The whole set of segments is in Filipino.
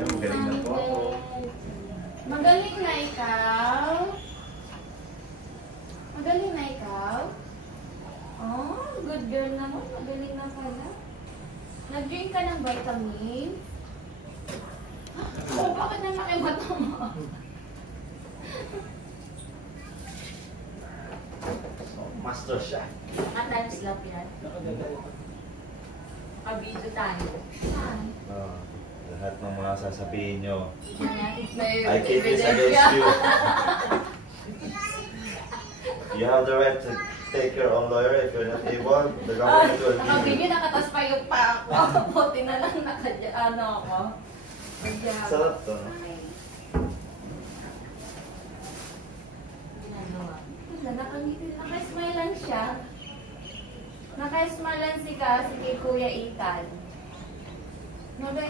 Ayun, magaling na po ako. Magaling na ikaw? Magaling na ikaw? Oh, good girl naman. Magaling na pala. Nag-drink ka ng vitamin? Oh, bakit na nakimata mo? Master siya. Naka-time slap yan. Naka-video tayo. Saan? Lahat ng mga sasabihin nyo. May I keep this against you. You have the right to take your own lawyer if you're not able. The government will give you. Naka-video, nakatas pa yung pa ako. Buti na lang ano ako. Sarap to. Naka-smile lang siya. Naka-smile lang si kay Kuya Ethan. Nabe?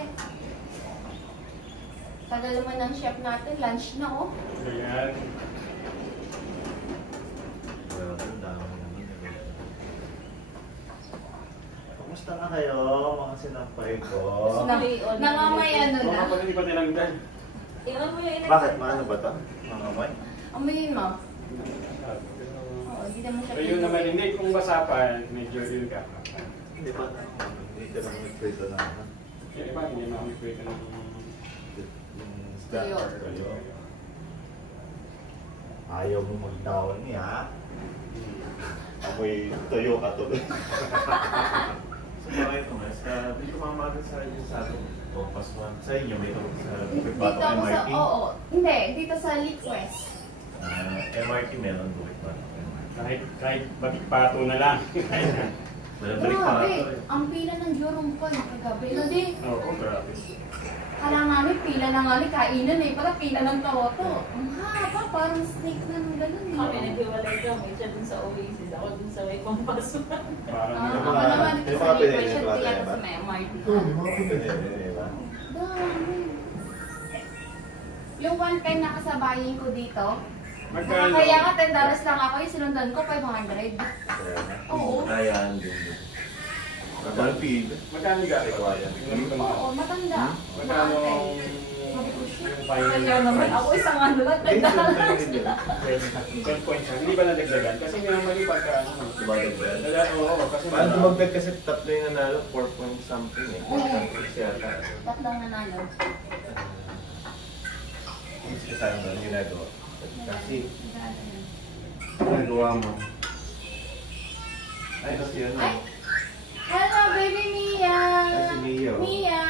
Tagal naman ng chef natin. Lunch na, oh. Ayan. Kumusta na kayo, mga sinampay ko? Namamaya na Baka na. pala hindi pa tinanggal. Iwan mo yung Bakit? Maano ba ito? Mga kamay? Amoyin mo. Oo, hindi naman siya. So yun naman, hindi kung basa pa, medyo yun ka. Hindi pa na. Hindi ka naman nag-prito na. Yung iba, hindi naman pwede ng Yung snack Tuyo. or tuyo. Ayaw mo mag-down niya. Amoy tuyo ka tuloy. Sa mga ito, dito mamagal sa inyo sa atin. O, pasuhan. Sa inyo, may ito sa Dito Bato ako sa, MRT. oo. Hindi, dito sa Liquest. MRT meron doon. kahit batik-pato na lang. Balik pa Grabe, ito. ang pila ng Jorong pa kagabi. Hindi, Oo, grabe. kala namin pila na nga kainan eh. Para pila ng karoto. Ang haba, parang snake na ng ganun eh. Kami naghiwalay kami, siya dun sa Oasis, ako dun sa may Pampasuan. Parang Ako mga- naman yung dito mga sa pinili Liquest, ko siya ata, tiyata ba? sa may MRT. Dami. Yung one time nakasabayin ko dito, magkano? kaya nga $10 lang ako, yung sinundan ko 500. Oo. Ayan, din. Kalpid. Magkano gabi ko yan? Oo, matanda. Magkano Maate. yung Kaya naman ako isang ano lang, $10. 12 points siya. Hindi ba nadagdagan? Kasi nga mali pagka ano. Oo, kasi Paano tumagdag kasi tatlo yung nanalo, 4 point something eh. Oo. 4.6 yata. Tatlong nanalo. Hindi ka sana doon ginagawa. Kasi, ginagawa mo. Ay, kasi ano. Ay! Hello, baby Mia! Ay, si Mia, oh. Mia!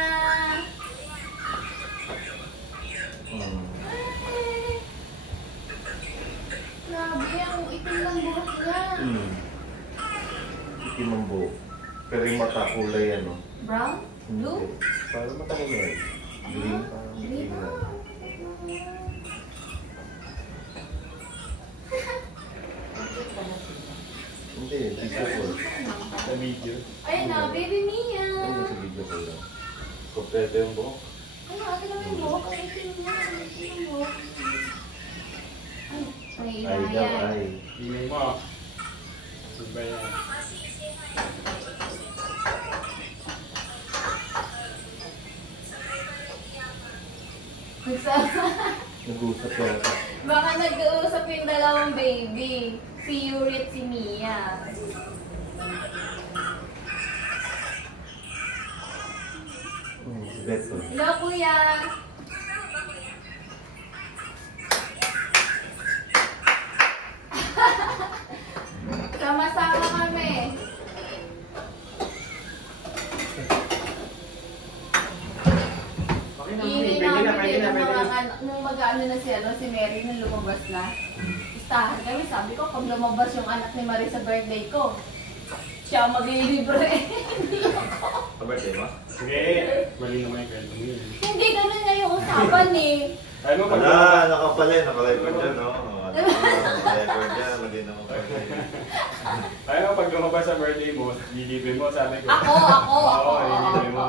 Hmm. Grabe, ang itim ng buhok niya. Itim ang buhok. Pero yung mata kulay ano. Brown? Blue? Parang mata ko yan. Green, parang Green. green na. Hindi, video ko. sa video. Ayun na, baby Mia! Ayun sa video ko lang. Kompleto yung buhok. Ay, ate lang yung buhok. Ang itim niya. Ang itim yung buhok. Ay, Ay daw, ay. Tingnan mo. Ano ba yan? Nag-uusap yan. Baka nag-uusap yung dalawang baby. Si Yuri at si Mia. Si Beto. Hello, kuya! Sama-sama kami. Iingay namin din ang mga anak. Nung mag-ano na si Mary nung lumabas na. Istahan kami. Sabi ko, pag lumabas yung anak ni Marie sa birthday ko, siya maglilibre. Hindi ako. Kabirthday mo? Sige, mali naman yung kwento mo yun. Hindi, ganun nga yung usapan eh. Ano pag Wala, naka-record dyan, no? Naka-record dyan, hindi naman pwede. Ano pag lumabas sa birthday mo, lilibre mo, sabi ko. Ako. Oo, lilibre mo.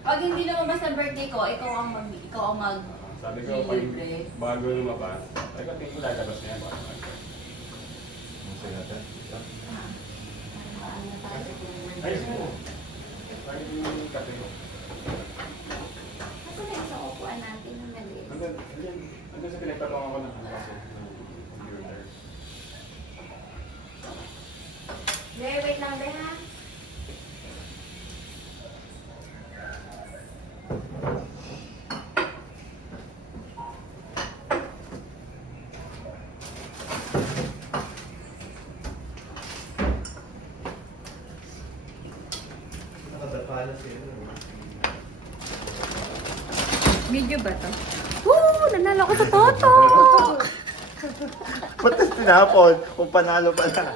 Pag hindi lumabas sa birthday ko, ikaw ang mag Sabi ko, pag bago lumabas, sabi ko, tingin ko lalabas na yan. Masaya natin. Ayos mo. Ay, yung kape ko. Kasi may isa ko po Kasi pinagtatangan ko ng kasi ng computer. Wait lang din ha. Nakadapala siya. Video ba to? Woo! Nanalo ko sa Toto! Ba't tas tinapon? Kung panalo pala.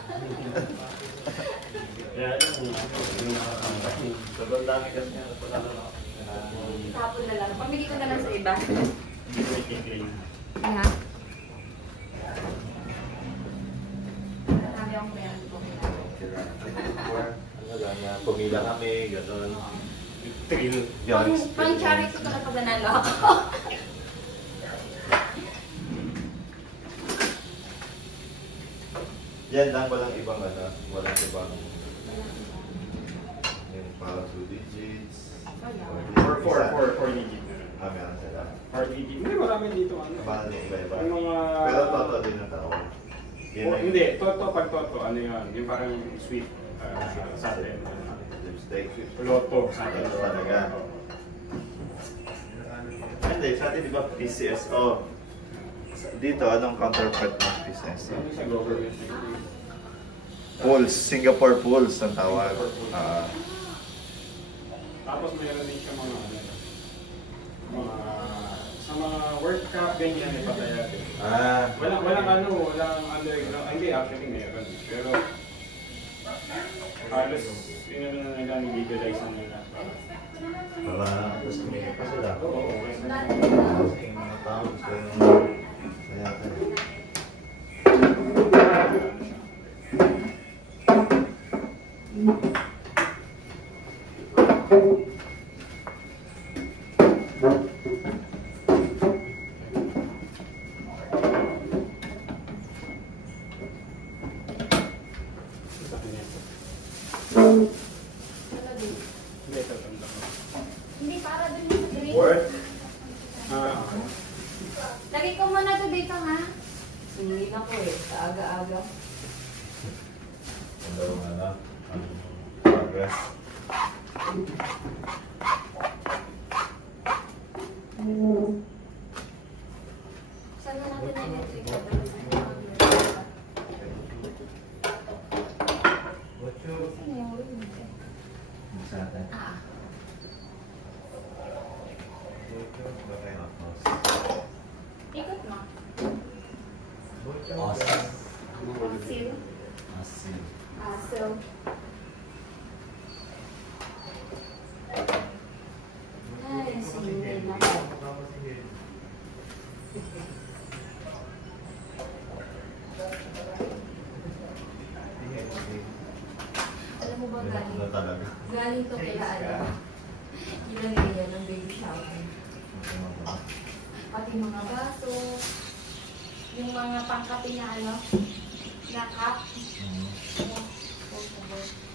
Kaya yung sobrang dami kasi nga panalo na ako. Tapon na lang. Pamili ko na lang sa iba. Hindi ko i-claim. Ha? Marami akong meron ko. Ano lang, pumila kami, gano'n. Thrill. Pang charity ko na pag nanalo ako. Yan lang, walang ibang ano, walang ibang yung parang 2 digits. Four digit na lang. Meron sila. 4 digit. Hindi, marami dito ano. Parang yung iba-iba. Yung mga... Pero toto din ang tao. Hindi, toto, pag toto, ano yun? Yung parang sweet sa atin. Lipstick. Loto sa atin. Ito talaga. Hindi, sa atin di ba PCSO? Dito, anong counterpart ng PCSO? Ano sa government? Pulse, Singapore Pulse ang tawag. Tapos mayroon din siya mga sa mga World Cup, ganyan, may pataya din. Walang underground. Hindi, actually mayroon. Pero, halos, yun na nila, legalize na nila. Para, tapos kumikip pa sila. Oo, okay. Kasi yung mga tao, gusto yung mayatan. Hindi, para dun sa green. Work? Lagay ko muna ito dito ha. Hindi na ko eh, sa aga-aga. Ano ano? Progress. Saan na natin na electric na What you? Saan yung room? Sa atin. Ikot mo. Awesome. Seal. Asin. So, ay, sige na. Alam mo ba galing? Ano talaga? Galing to kaya ano? Ilagay yan ng baby shower. Pati mga baso, yung mga pangkape na ano, na cup.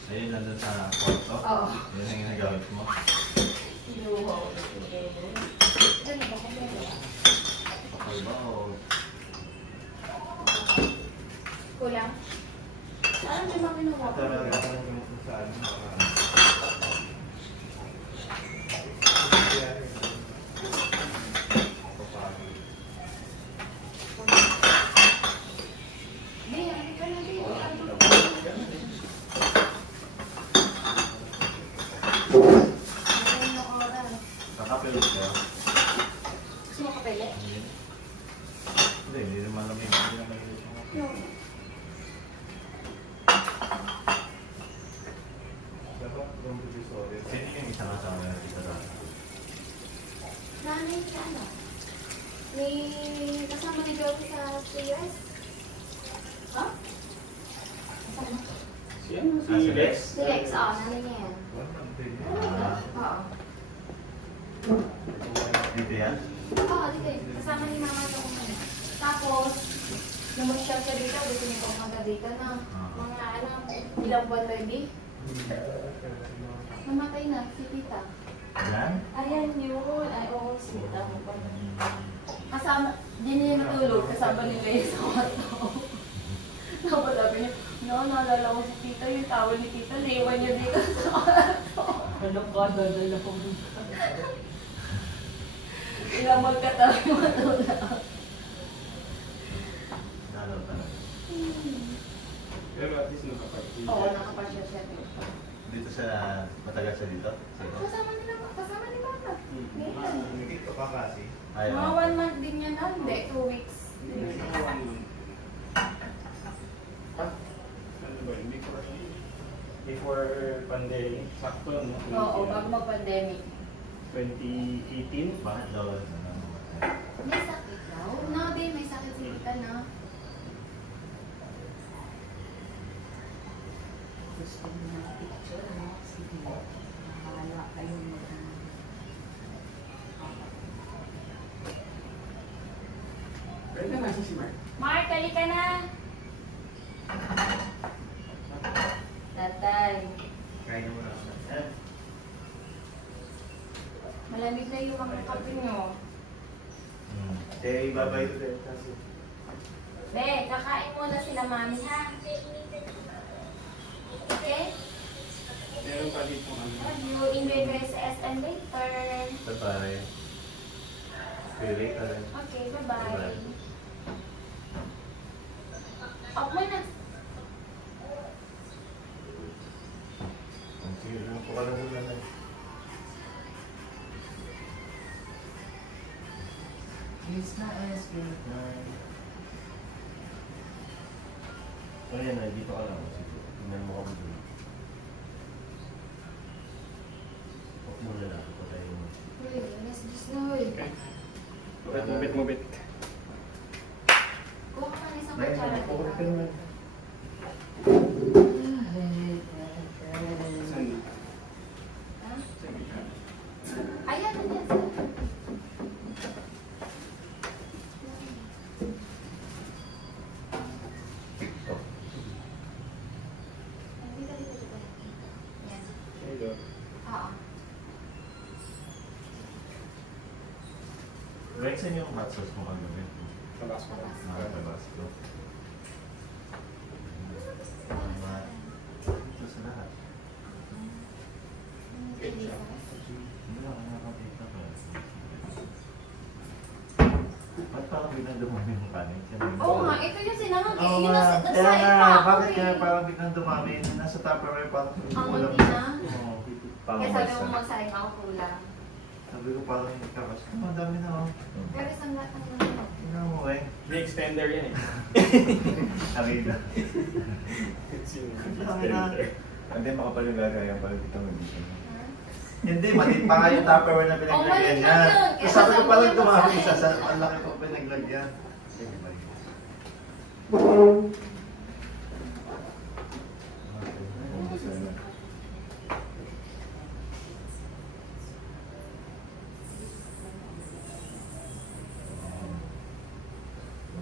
Ayun, nandun sa kwarto? Oo. Yun ang ginagamit mo? Luho. Ano ba kung meron? Pakal ba o? Kulang? Parang di ba kinuha ko? Di, ano ka na di? Ano mo oras? Kakapilot ka? Gusto mo kapili? Hindi naman namin. Hindi naman No. Sino yung isang kasama na kita dati? Nanay siya ano? May kasama ni Joey sa CS? Ha? Kasama? Si Lex? Si Lex, oo, nanay niya yan. Oo. Dito yan? Oo, dito yun. Kasama ni mama ito kumana. Tapos, nung mag-shop siya dito, gusto niya pumunta dito na mga ano, ilang buwan baby. Namatay na, si tita. Yan? Ayan yun. Ay, oo, sita mo pa. Kasama, din niya kasama nila yung sa kwarto. Tapos sabi niya, no, naalala ko si tita, yung tawag ni tita, naiwan niya dito sa kwarto. Alam ka, dadala ko. Ilang magkatabi matulak. Lalo talaga. Pero at least nakapag-feed. Oo, nakapasya siya dito. Dito sa matagal siya dito? Kasama ni Mama. Dito pa kasi. Mga 1 month din yan na, hindi, 2 weeks. Ano ba, hindi ko before pandemic, sakto, no? Oo, bago mag-pandemic. 2018. Bakit daw? May sakit daw? No, babe, may sakit si tita na. Gusto mo na picture, no? Sige. Mahala kayong mag-ano. Pwede na si Mark. Mark, halika na! Tatay. Kain mo na. Malamig na yung mga kape nyo. Eh, babay ko din kasi. Be, kakain muna sila mami, ha? Okay? Meron pa dito ano. You enjoy guys sa SM later. Bye-bye. See you later. Okay, bye-bye. Bye-bye. Off mo na. Sige, po ka lang muna na. It's not as good night. So yan na, dito ka lang. Tingnan mo kami dun. Huwag mo na lang. Patayin mo. Uy, let's just know it. Mubit. Kuha ka na isang Dahil, kutsara, okay ka diba? naman. Saan na? Ha? Sa gitna. Ayan, ayan. Dito. Yan. Hello. Oo. Rex, saan yung hot sauce mo kagabi? Tabas ko. Tabasco. Ito sa lahat. Hindi lang, nakakita pa. Ba't parang biglang dumami yung kanin? Oo nga, ito yung sinangag. Oo Yun nga. nasa Kaya ipa nga, ako bakit eh. kaya parang biglang dumami? Nasa Tupperware parang Ang kulang. munti na? Oo, parang Kaya sabi mo basta. magsayang ako kulang. Sabi ko parang hindi ka kasi. Ang dami na oh. Pero isang lahat ng ano. Tingnan mo eh. May extender yan eh. Sabi na. Sino? Dami na. Hindi, makapal yung gagayan pala dito mo dito. Hindi, maliit pa nga yung Tupperware na Oh, pinaglagyan maliit niya. lang yun. Kaya Sabi ko sabi parang mo dumami yung isa sa ang laki ko pinaglagyan. Sige ba?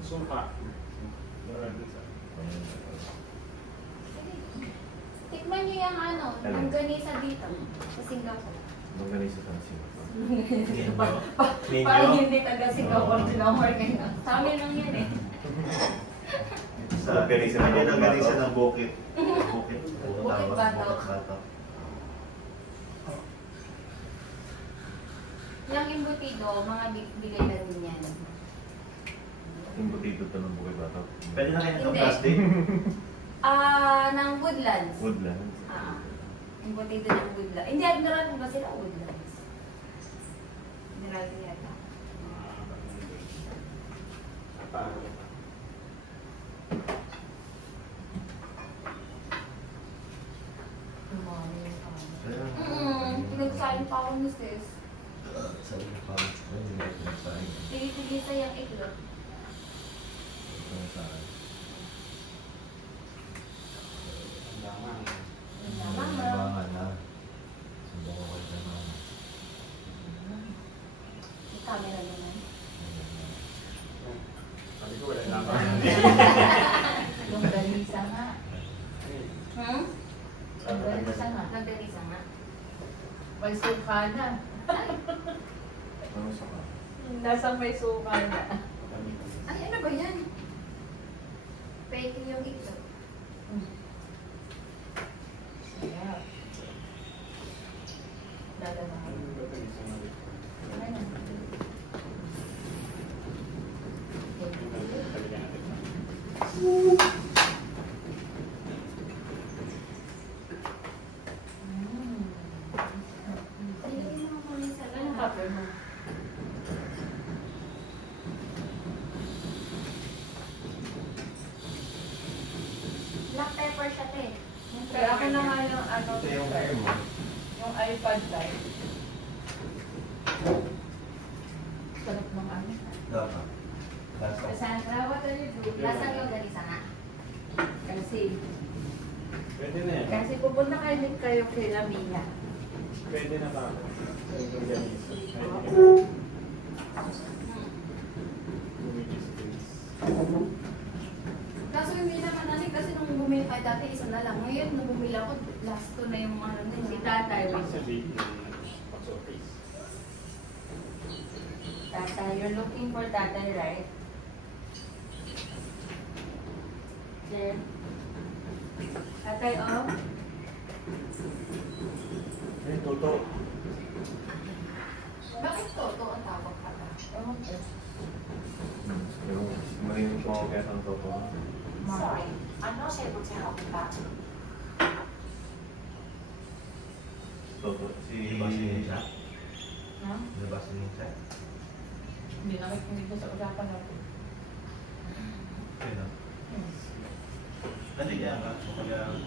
Sumpa. Tikman niyo yung ano, ang ganisa dito. Sa Singapore. Magaling sa tansin. Parang hindi taga Singapore, sinamor kayo. Sa amin lang yan eh. Sa Organisa ng Ayun, Bukit organisa Bato. ng Bukit. Bukit. Bukit Bato. Bukit Bato. Yung imbutido, mga bigay na din yan. Yung butito to ng Bukit Bato. Pwede na kayo ng Hindi. plastic? Ng Woodlands. Woodlands. Imbutido ng Woodlands. Hindi, Admiral ba sila Woodlands? Admiral din yata. Tumami yung Pinagsayin pa ako ni sis. Sabi ko pa, ano yung ito sa akin? Tigil-tigil sa yung iklog. Ito sa akin. Mama. Labangan na. Sumbong ko kayo na. May camera naman. Sabi ko wala naman. Yung ganisa nga. Yung ganisa nga. Nagdalisa nga. May suka na. Ano sa ka? Nasa may suka na. Ano Ay, ano ba yan? Fake yung itlog. Sarap. Dadamahan. Ayan. Ilagay mo muna sa Anong kape mo? Black pepper siya, te. Pero ako na nga yung ano, Ito yung hair mo. yung iPad type. Sarap ng ano. Dapat. Lasa. Cassandra, what are you doing? Lasang yung ganisa nga. Kasi, Pwede na yan. kasi pupunta kayo din kayo kay Lamia. Pwede na pa ako. Sa itong ganito. Kaso hindi naman natin kasi nung bumili tayo dati, isa na lang. Ngayon, nung bumili ako, last two na yung ano na Si yun. tatay, Sa big ng box-office. tatay, you're looking for tatay, right? Sir? Tatay, oh. Ay, toto. Bakit Toto ang tawag ka ba? Okay. Yung maraming pumapayat ang toto. Sorry. I'm not able to help with that. Toto. Diba si Ninja? No? Diba si Ninja? Hindi na hindi ko sa usapan natin. Sino? Hindi kaya nga.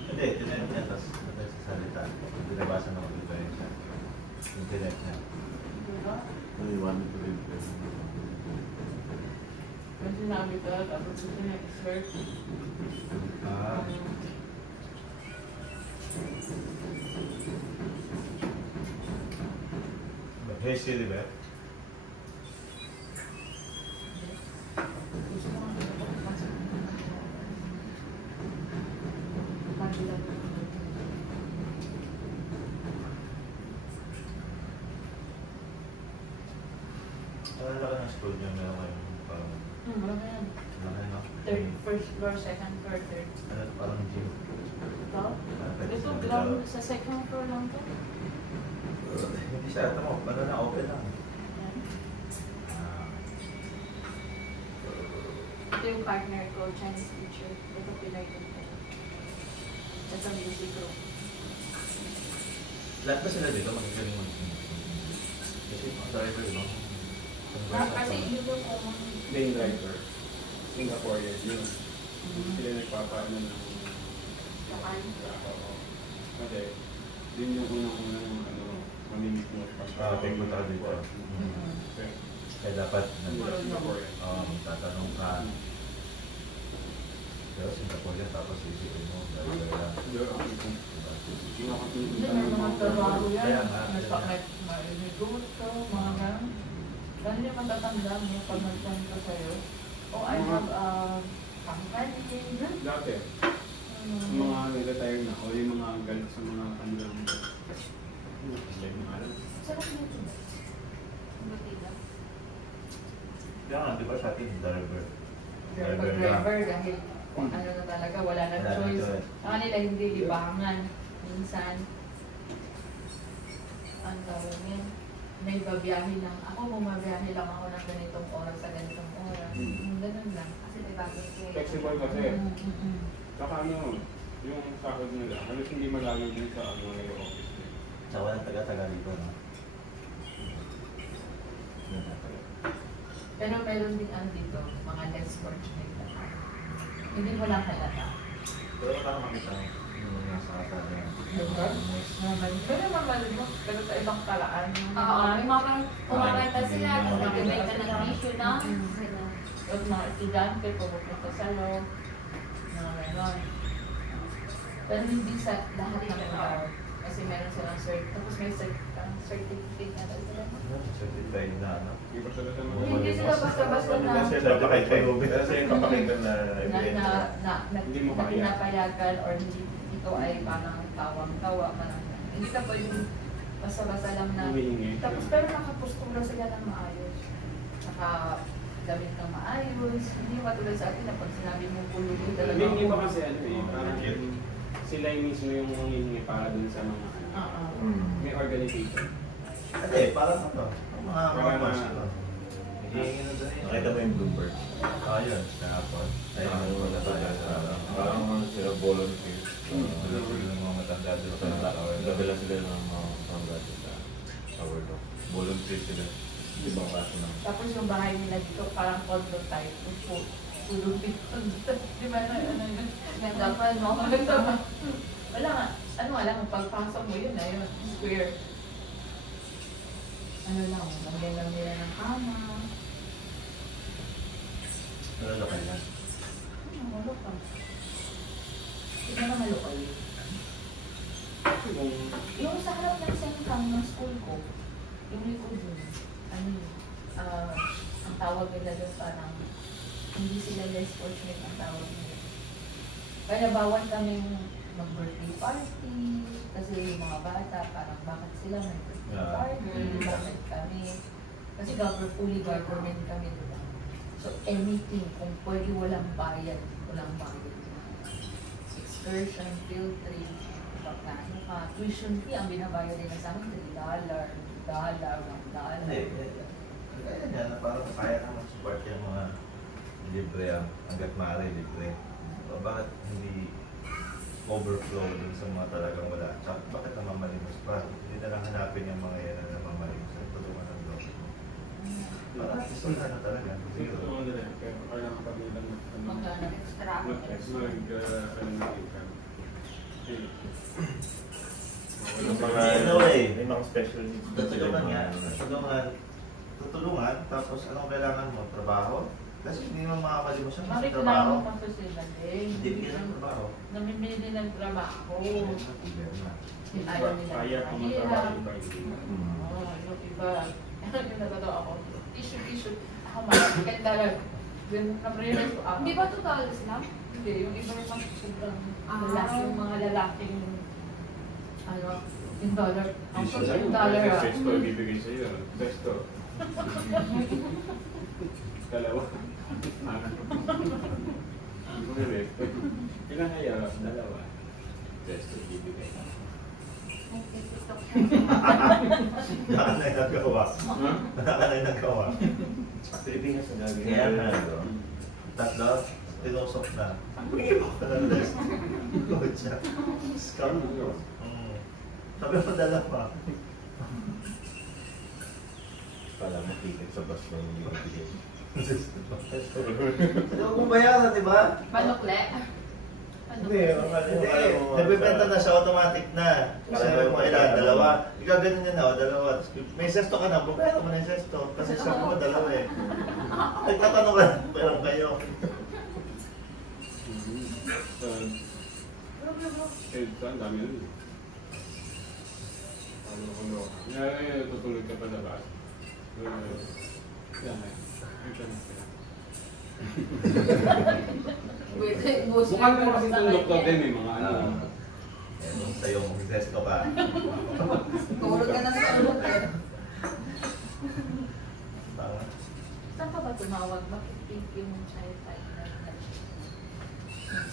Hindi, tinet niya. Tapos sa salita. Binabasa ng diferensya. Yung tinet niya. Diba? Only one to live. Kasi sinabi ko, tapos ito na expert. Ah. Hey Siri ba? Gusto ko nga ipapasok. Pagbilang ko. Ang laki ng school niya. Meron kayong parang Malaki yan. laki no? First floor, second floor, third. Ano, parang gym. Ito? Parang Ito, pwede ground sa second floor lang to. Hindi siya ata mo. Ano na, open lang. Yan. Ah. Ito yung partner ko, Chinese teacher. Ito Pinoy din ko. Ito music room. Lahat ba sila dito magagaling mo? Kasi ang driver, no? Kasi yun yung common. Plane driver. Singaporean yun. Sila nagpapaano ng Kapan. trabaho. Kasi, yun yung unang-unang mamimit mo Take mo tayo dito. Okay. Kaya dapat, Singaporean. tatanong ka. Pero Singapore yan, tapos isipin mo, driver yan. Hindi may mga trabaho Kaya yan. nga, May negosyo, mga ganun. Ganun yung matatanda mo pag nagkwento sa'yo. Oh, I have a company. Dati, yung mga nag-retire na, o yung mga galit sa mga kanilang yung mga alam. Sarap nito. Batida. Kaya nga, di ba sa atin, driver? Driver dahil kung ano na talaga, wala na Wala na choice. choice. Sa kanila hindi libangan. Minsan, ang tawag yan, may babiyahe lang. Ako, bumabiyahe lang ako ng ganitong oras sa ganitong oras. Ganun lang. Kasi may bago kayo. Flexible kasi. Mm. Saka ano, yung sahod nila, halos hindi malayo din sa ano yung office nila. Sa walang taga-taga dito, no? Pero meron din ano dito, mga less fortunate na. Hindi mo lang halata. Pero parang makita mo, yung nasa kata niya. Diba? Pero naman mo, pero sa ibang paraan. Oo, may mga parang kumakanta sila, tapos nagbibenta ng tissue na. Yung mga estudyante, pupunta sa loob, mga ganon. Pero hindi sa lahat ng tao. Kasi meron silang tapos may certificate na daw sila. Certified na, ano? Hindi ba sila sa mga... Hindi sila basta-basta na Kasi napakay kayo, kasi yung kapakinggan na Hindi mo kaya. pinapayagan or hindi ito ay parang tawang-tawa. Hindi ka pwedeng basta-basta lang na. Humihingi. Tapos pero nakapustura sila ng maayos. Saka gamit ng maayos. Hindi matulad sa atin na pag sinabi mong pulutin talaga. Hindi ba kasi ano eh, parang sila yung mismo yung mangingi para dun sa mga may organization. Hindi, parang ano, mga farmers. Nakita mo yung Bloomberg. Yun, kahapon. Ay, ano na tayo sa parang sila volunteer. Sila yung mga matanda doon sa Takaw. Nagdala sila ng mga matanda doon sa Tower Dock. Volunteer sila. Ibang kaso ng... Tapos yung bahay nila dito parang condo type. Pulutin condo. Di ba na ano yun? Ganda pa, no? Wala nga. Ano nga lang, pagpasok mo yun na yun. Square. Ano lang, lagyan lang nila ng kama. Ano lokal yan? Ano ka? Hindi na malukay. Yung sa harap ng sentang ng school ko, yung likod dun, ano yun, ang tawag nila doon parang hindi sila less fortunate ang tawag nila. Kaya bawal kaming mag-birthday party, kasi yung mga bata, parang bakit sila may birthday party, bakit kami, kasi fully government kami diba? So anything, kung pwede walang bayad. Excursion, field trip, pagkano ka, tuition fee, ang binabayad nila sa akin, $3, $1. Hindi, kaya yan na parang kaya naman support yung mga libre hanggat maaari libre. So, bakit hindi overflow dun sa mga talagang wala? Tsaka bakit namamalimos pa? Hindi na lang hanapin yung mga yan na namamalimos sa tulungan ng Diyos. Parang gusto na talaga. Ito mo nila, pero kailangan pa nila Magkano extra. Yung mga... May mga special needs. Tutulungan nga. Tutulungan. Tapos anong kailangan mo? Trabaho? Kasi hindi mo makakalimos yung Bakit trabaho. lang mo sila din? Hindi bigyan ng trabaho. Namimili din ng trabaho. Ayaw nila. Kaya kung magtrabaho iba Oo, yung iba. Yung natatawa ako. Issue. Ako malaki talaga. Then, na-realize ko, Hindi ba $2 lang? Hindi, yung iba yung mga sobrang lalaki, yung mga lalaking, ano, in dollar. Ang $2 Pesto ibibigay sa iyo. Pesto. Dalawa. Ilang kaya? Dalawa. Pesto ibibigay. Wala ka na yung nagawa. Wala ka na yung nagawa. Pilipinas na gagawin. Kaya nga, tatlo, tinusok na. Hindi mo ka na list. Good siya. Scam mo. Sabi mo dalawa. Kala mo ticket sa bus ng ibibigay. Ano kung bayaran, di ba? Panukle? Hindi. Nabibenta na siya, automatic na. Sabi mo, ilan? Dalawa. Ikaw ganun yun na, dalawa. May sesto ka na, babayaran mo na yung sesto. Kasi sabi mo, dalawa eh. Nagtatanong ka na, pero kayo. Ang dami yun. Ano. Tutulog ka pa labas. Yan eh. Bukan mo kasi itong doktor din may mga ano. Nung sa'yo, mag-sesto ka. Tulog ka na sa ulot eh. Tama. Saan ka ba tumawag? Bakit pink yung child type na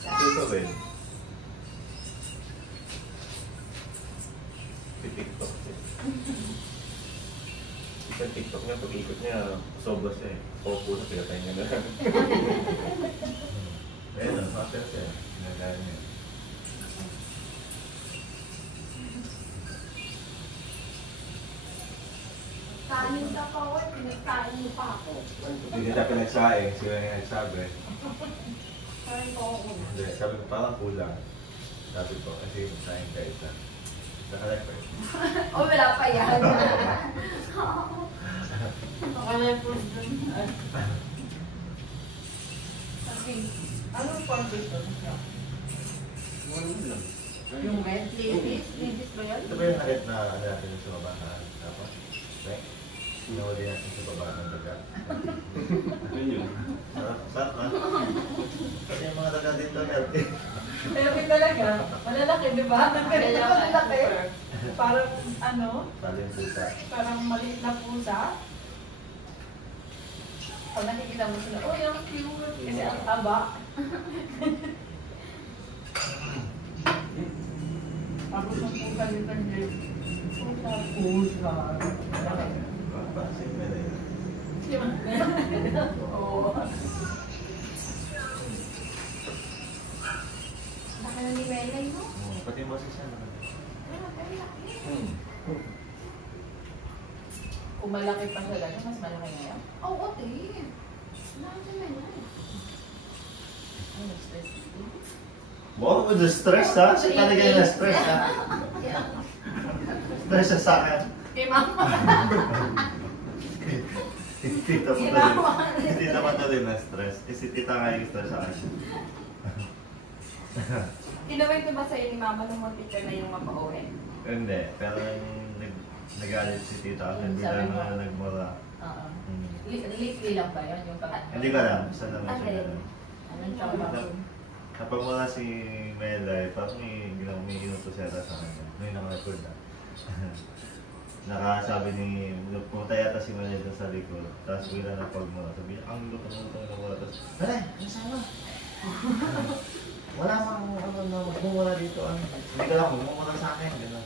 Ito rin. Si TikTok. Sa TikTok niya, pag-ikot niya, sobra siya eh. Opo na pinatay niya na. Ayun, master siya. Ginagaya niya. Kanin ka pa, wait. Pinagkain mo pa ako. Hindi na pinagsaing, sila nga nagsabi. Kain ko ako. Hindi, sabi ko parang kulang. Sabi ko, kasi nagsaing ka isa. Nakalek pa yun. Oh, wala pa yan. Okay. Anong condition niya? Yung Ladies? Ladies ba yan? Ito ba yung halit na ano natin sa baba na dapat? Right? Sinawali natin sa baba ng daga. ano yun? Sarap na. Kasi yung mga daga dito healthy. Ayun talaga. Malalaki, di ba? Ganito malalaki. Parang ano? Saling pusa. Parang maliit na pusa. Pag nakikita mo sila, oh, yung cute. Kasi ang taba. Tapos ang pusa ni Tanjay. Pusa. Bakit pwede? Oo. Baka na ni Melay mo. Pati yung boses siya. Kung malaki pa siya dati, mas malaki ngayon. Oo, te. Nandiyan na yan. Ay, stress. Wow, the stress ha? Siya talaga yung na-stress ha? Stress siya sa akin. Kay mama. Tita mo tuloy. Tita mo tuloy na-stress. Si tita nga yung stress sa akin. Tinawag ba sa'yo ni mama nung muntik ka na yung mapauwi? Hindi, pero nagalit si tita kasi Sabi bilang mo. na nagmura. Oo. Hmm. Lately lang ba yun? Yung pangalan? Hindi ko alam, saan naman siya Okay. gano'n. Anong siya ba? Kapag mula si Melay, parang may inutusera sa kanya. May nakarecord na. Nakasabi ni, pumunta yata si Melay doon sa likod. Tapos wala na pagmura. Sabi niya, ang lutong na mura. Tapos, Melay, nasama? Wala mang na magmumura dito. Hindi ka lang magmumura sa akin. Gano'n.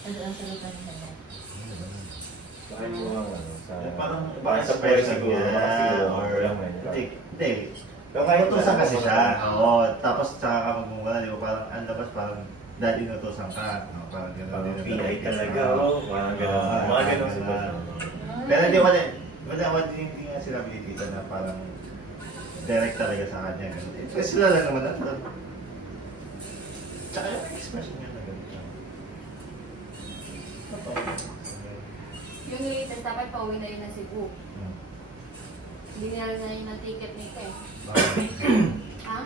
Ano ang salutan niya? Bakit mo lang ano, sa... Parang Bakit sa expression pwede siguro, niya, baka siguro, or walang may hindi. Pero kahit Inutusan kasi ano, siya. Oo. Tapos tsaka ka magmumula, di ba? Parang ang labas parang dahil inutusan ka. No? Parang gano'n. Parang din ang PI dating talaga, sa- oh. Parang gano'n. Oo, Mga gano'n ganun. sitwasyon. Pero hindi wala. Hindi nga sinabi ni Tita na parang direct talaga sa kanya. Ganun. Kasi sila lang naman natin. Tsaka yung expression niya na ganun. Yung latest, dapat pauwi na yun na Cebu. Hmm. Hindi na rin na yun ang ticket ni Ike. Bakit? Ha?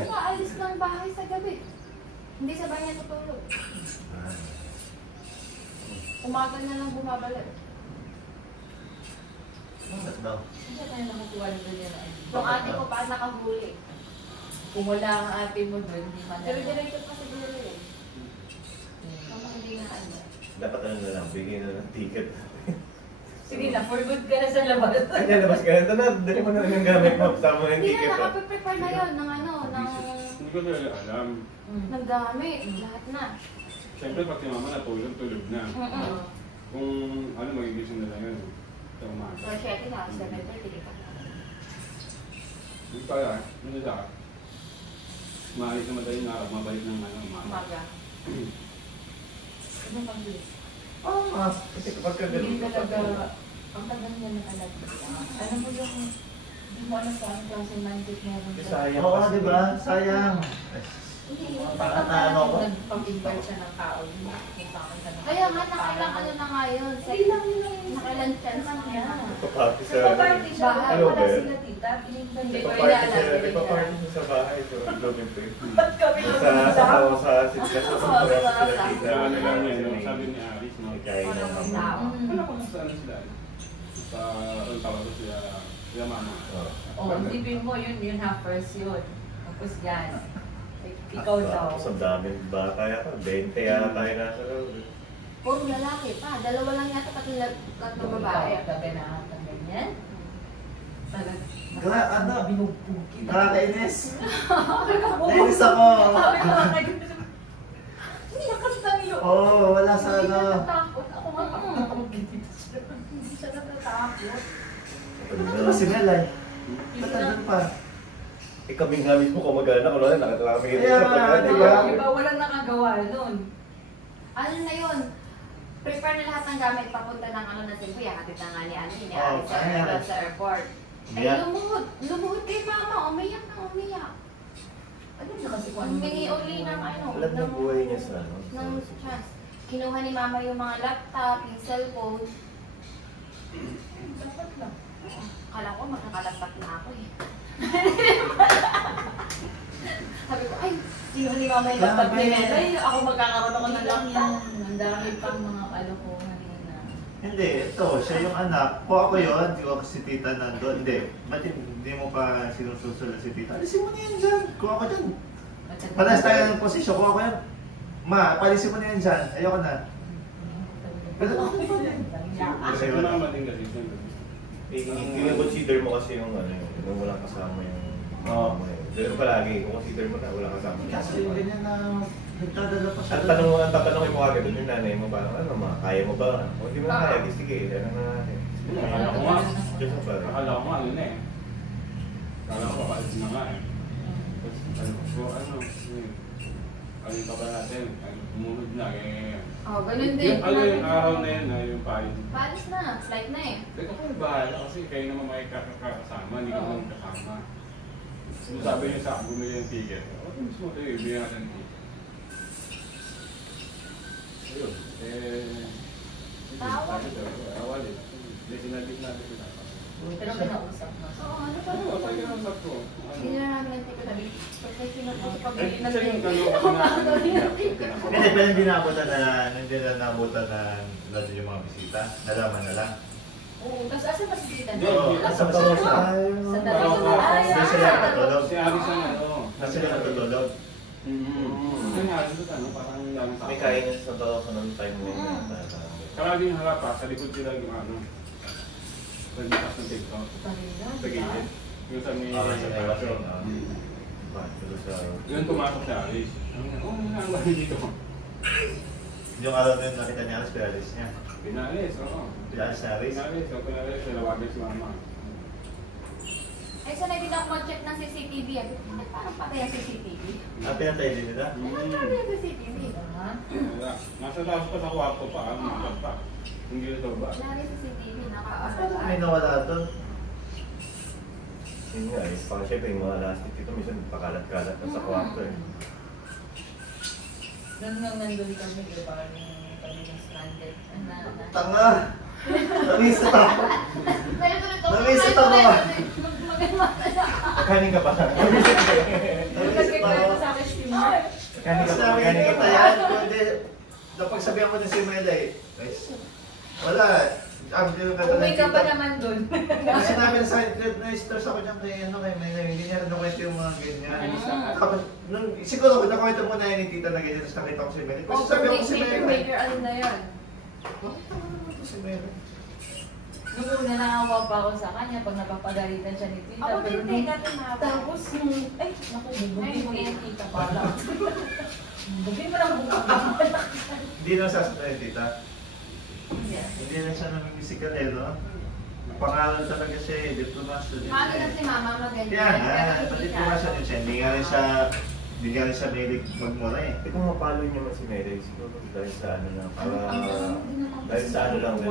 Umaalis ng bahay sa gabi. Hindi sa bahay niya tutulog. Ah. Umaga na lang bumabalik. Bakit daw? Hindi tayo nakakuha na doon yan. Yung ate ko pa nakahuli. Kung wala ang ate mo doon, hindi man Pero diretso pa siguro yun. Kapag hindi na ano. Dapat ano na lang, bigyan na ng ticket. Sige na, for good ka na sa labas. Ay, nalabas ka na. Ito na, dali mo na lang yung gamit mo. Tama yung Hindi ticket. na, nakaprepare na yun ng ano, Hindi ko talaga alam. ng gamit, lahat na. Siyempre, pag si mama natulog, tulog na. Mm-mm. Kung ano, magigising na lang yun. Sa umaga. Or 7 na, 7:30, di ba? Yung pala, ano siya? Maalis naman tayo na mabalik ng ano, umaga. Umaga. Ano pang bilis? Oo, kasi kapag ka Hindi ganun, talaga, ang tagal niya ng alam. Ano mo yung, hindi mo alam kung anong klase mindset meron Kasi siya. sayang Oo, kasi. di ba? Sayang. Hindi, Parang naano ko. nagpag-invite siya ng tao. Kung saan ka na. Kaya nga, nakailang ano na nga yun. Hindi lang yun ang Nakailang chance na niya. Nagpa-party sa... Nagpa-party siya. Bahay. Ano Wala ba? sila tita. Pinigban Hindi ko Nagpa-party inaalam, siya. hindi Nagpa-party siya sa bahay. So, ang looking ko yun. Ba't kami Sa sitwasyon Oo, sa sa tita. Kaya ano lang yun, no? Sabi ni Aris, no? Ikain ng mama. tao. Wala ko sa ano sila. Sa, ang tawag ko sila mama. Oo. Oh, isipin mo, yun half first yun. Tapos yan. Ikaw daw. Tapos ang daming bata yata. 20 yata tayo nasa loob. Puro lalaki pa. Dalawa lang yata tatlong babae. Gabi na ang ganyan. Ano? Binugbog kita. Nakakainis. Nakakabog. Nainis ako. Sabi ko nga kay hindi nakasta niyo. Oo, wala sa Hindi ano. natatakot. Ako nga nakakabog dito siya. Hindi siya natatakot. Ano ba si Melay? Matagal pa. Eh kami nga mismo kung mag-alala ko na nakakami Kaya kita nga, pag di di ba? ba? Iba walang nakagawa nun. Ano na yun? Prepare na lahat ng gamit papunta ng ano na Cebu. Hatid na nga ni ano, ni Oh, Ari sa kaya. airport. Sa airport. Ay, Umiyak. lumuhod kay mama. Umiyak na umiyak. Ano na kasi kung ano Humingi uli ng ano. Alam na ng- buhay niya sa ano. ng chance. Kinuha ni mama yung mga laptop, yung cellphone. Dapat lang. Kala ko magkakalappat na ako eh. Sabi ko, ay, kinuha ni mama yung laptop ni Mela. Ay, ako magkakaroon ako ng laptop. Ang dami pang mga kalokohan na. Hindi, ito, siya yung anak. Kung ako yun, di ko si tita nandun. Hindi, ba't hindi mo pa sinususunod si tita? Alisin mo na yan dyan. Kung ako dyan. Palas tayo ng posisyon. Kung ako yan, ma, palisin mo na yan dyan. Ayoko na. Pero ako pa din. Kasi ko naman din kasi siya. I-consider mo kasi yung ano, yung walang kasama yung mama mo eh. Pero palagi, kung consider mo na walang kasama yung Kasi mama mo. ganyan na nagdadala pa siya. Ang tatanungin mo agad doon yung nanay mo, parang ano ma, kaya mo ba? O hindi mo na kaya, sige, ano na natin. Akala ko nga. Diyos mo pare. Akala ko nga, ano na eh. Akala ko, alis na nga eh. Tapos, ano, alin pa ba natin? Umunod na eh. Oh, ganun din. Yung araw na yun, yung palit. Palis na, flight na eh. Teka kayo bahala kasi kayo naman may kakasama, hindi ka naman kasama. So, sabi niyo sa akin, bumili ng ticket. O, mismo tayo, ibigyan natin ng ticket. Ayun, awalin. Hindi sinabit natin sila. Pero kinausap mo. Oo, ano pa Ano, tayo naman sa ko. Hindi na namin ang ticket sabi. Pagkay sinapos sa pagbili ng Kasi yung ticket. Hindi, pero hindi naabutan na, hindi na naabutan na nandun yung mga bisita. Nalaman na lang. Oo, tapos asa ba si Tita? Hindi, Asa Sa ba siya? Sa Sa dalawa sa Malaya. Hindi sila natutulog. Si Alice ang ano. Kasi sila natutulog. Kasi nga, ano, parang lang sa May kain sa tao sa ng time mo yun. Kalaging harap pa, sa likod sila yung ano. Pagbukas ng TikTok. Kanina, Sa di ba? gilid. Yung sa may... Okay, sa elevator, no? Yun pumasok si Alice. Oo, ang bahay dito. Yung araw na yun nakita niya alas, pinalis niya. Pinalis, oo. Pinalis na Aris. Pinalis, o pinalis, nalawagan si mama. Ay, sanay din ako mag-check ng CCTV. Parang patay ang CCTV. Pinatay din nila. Ano ba yung CCTV? Ha? Wala. Nasa taas pa sa kwarto pa, ang makat pa. Hindi na sa baba. Wala rin CCTV, May naka-ano. nawala doon. Yun nga eh, parang syempre yung mga elastic dito, minsan pakalat-kalat na sa kwarto eh. Nung nandun kami, di ba, yung kami ng stranded. Tanga! Nangisat ako. Nangisat ako. Kanin ka pa. Nangisat ako. sa akin streamer. Kanin ka pa. Kanin ka pa yan. Hindi. Napagsabihan ko na si Mela eh. Guys, wala. Uwi ka pa naman dun. Kasi sinabi na sa akin, na-stress ako dyan kay Mela. Hindi niya rin nakwento yung mga ganyan. Tapos, siguro nakwento mo na yun ni tita na ganyan. Tapos nakita ko si Mela. Kasi sabi ko si Mela. Maker, ano na yan? Si Mela. Nung una nakawa pa ako sa kanya pag napapagalitan siya ni Tita. Ako Pero din, nung- dati na. Tapos yung, ay, naku, bubugin mo yung Tita pala. Bubugin mo lang bubugin. Hindi na sasabihin, tita. Hindi na siya namimisikal eh, no? Pangalan talaga siya eh, diploma student. Mahalo na si mama maganda. Kaya nga, Pero pati hindi diploma siya. student siya. Hindi nga rin siya mahilig magmura eh. Eh kung mapalo niyo man si Mary, siguro dahil sa ano lang, dahil sa ano lang din,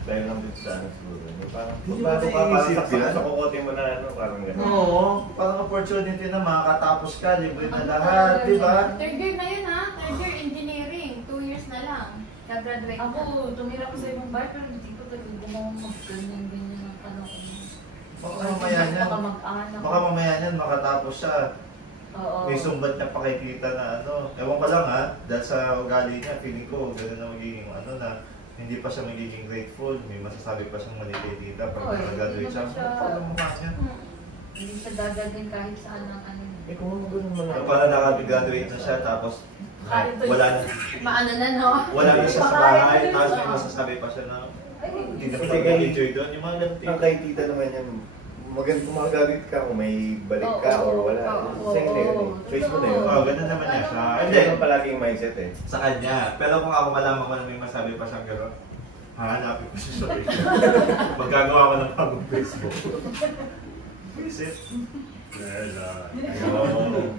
dahil lang din sa ano siguro. Yung parang, Hindi bago mo ka, parang naiisip yan? sa kukote mo na ano, parang gano'n. Oo, parang opportunity na makakatapos ka, libre na lahat, di ba? Third year na yun ha. Third year engineering. 2 years na lang. Nag-graduate na. Ako, tumira ko sa ibang bar, pero hindi ko talaga gumawa mag-ganyan-ganyan ang ano ko. Baka mamaya niyan, Baka mag-anak. baka mamaya niyan makatapos siya. Oo. May sumbat na pakikita na ano. Ewan ko lang ha, dahil sa ugali niya, feeling ko gano'n na magiging ano na hindi pa siya magiging grateful. May masasabi pa siyang mali kay tita pag Oy, nag-graduate hindi siya. naman siya- Paano mukha niya? Hindi siya dadalhin kahit saan ang ano. Eh kung gano'n mo na. Para nakapag-graduate na siya, tapos wala na. Maano na no? Wala na siya sa bahay, tapos may masasabi pa siya na hindi na pa enjoy doon. Yung mga ganito. Ang kay tita naman yan, maganda kung magalit ka, kung may balik ka or wala. Oo, Same na yun eh. oo. Choice mo na yun. Oo, ganun naman niya siya. Hindi Hindi, naman palagi yung mindset eh. sa kanya. Pero kung ako malaman ko na may masabi pa siyang gano'n, hahanapin ko siya sa Facebook. Magagawa ko ng bagong Facebook. Visit. Ayun.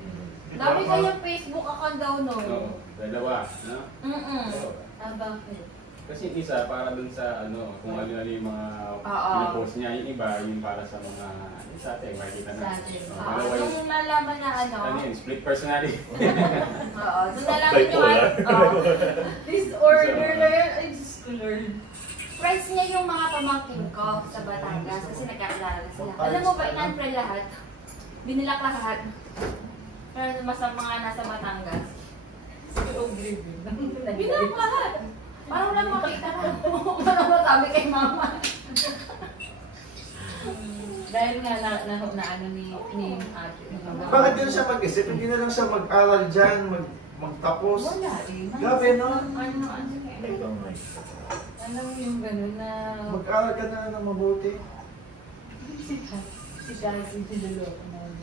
Dami kayong Facebook account daw no? Oo, dalawa, no? Oo. Ah, bakit? Kasi yung isa para dun sa ano, kung ano-ano yung mga Oo. pinapost niya, yung iba yung para sa mga sa atin, makikita na. Sa atin. Oo, Oo, dalawa yung, nung nalaman na ano, ano yun, split personality. oo, nung nalaman yung Disorder na yun. Ay, Diyos ko Lord. friends niya yung mga pamangkin ko sa Batangas kasi nagkakilala na sila. Alam mo ba, in-unfriend lahat? Binilak lahat. Pero mas ang mga nasa Batangas. So, grave yun. Binilak lahat. Parang lang makita na. Parang masabi kay mama. Dahil nga na ano ni ate. Bakit yun siya mag-isip? Hindi na lang siya mag-aral dyan, magtapos. Wala eh. Grabe, no? Ano. Ito ang mindset. Alam mo yung gano'n na... Mag-aral ka na ng mabuti. Si Chelsea, sinuloko na yun.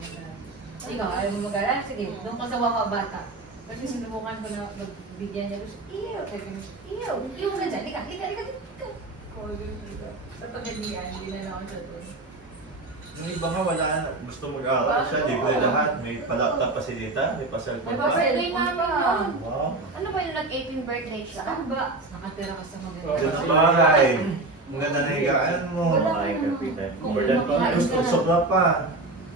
Ikaw, ayaw mo mag-aral? Sige, doon ka sa waka bata. Kasi sinubukan ko na magbigyan niya. Ew! Ew! Ew ka dyan! Lika! Sa pagkalian, hindi na ako siya doon. Yung iba nga wala na. Gusto mag-aral siya, libre lahat. May pa-laptop pa si Tita, may pa-cellphone May pa. Birthday namin yun. Wow. Ano ba yung nag-18 birthday siya? Saan ba? Nakatira ka sa maganda. Yun ang bagay. Ang ganda na higaan mo. Wala Ay, ka kapitan. Kung Burden pa. kumakain Gusto ka na. sobra pa.